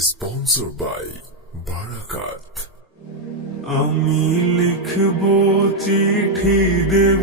Sponsor by বারাকাত আমি লিখব চিঠি দেব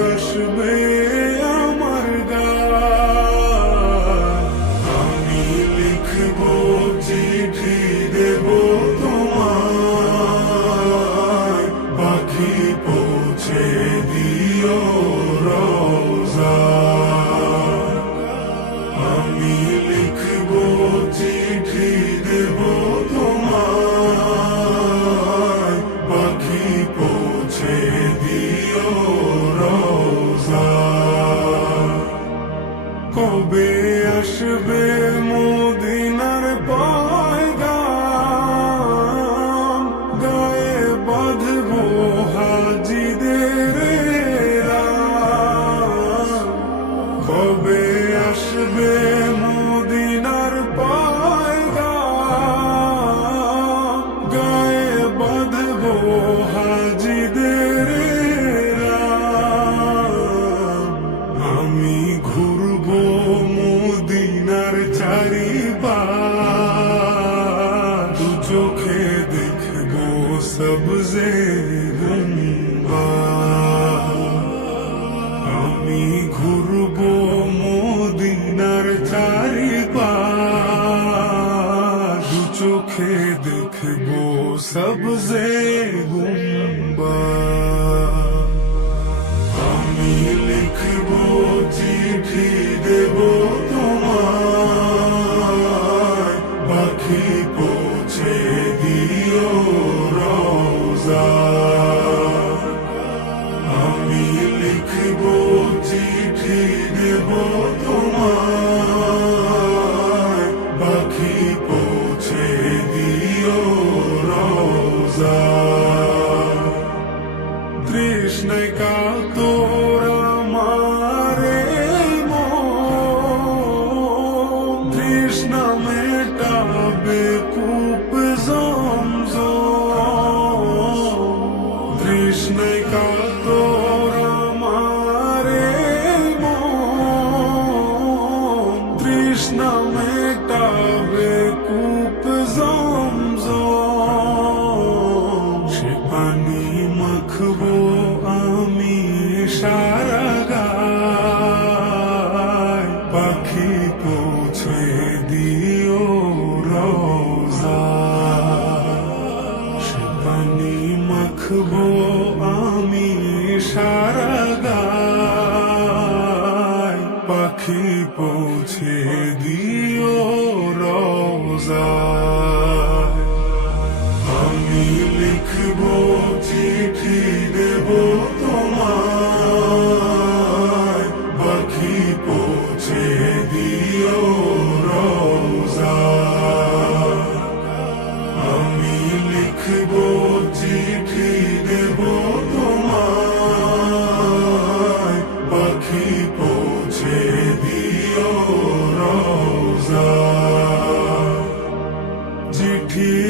should be. সবজে গুম্বা আমি লিখব চিঠি দেব তোমার পাখি তৃষ্ণায় কাতর আমারে তৃষ্ণা মেটাবে কূপ জমজম। তৃষ্ণায় কাতর আমারে তৃষ্ণা সারা গায় পাখি পৌঁছে দিও রোজা। সে পানি মাখবো আমি সারা গায়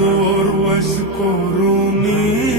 চাদর ওয়াস করুণীর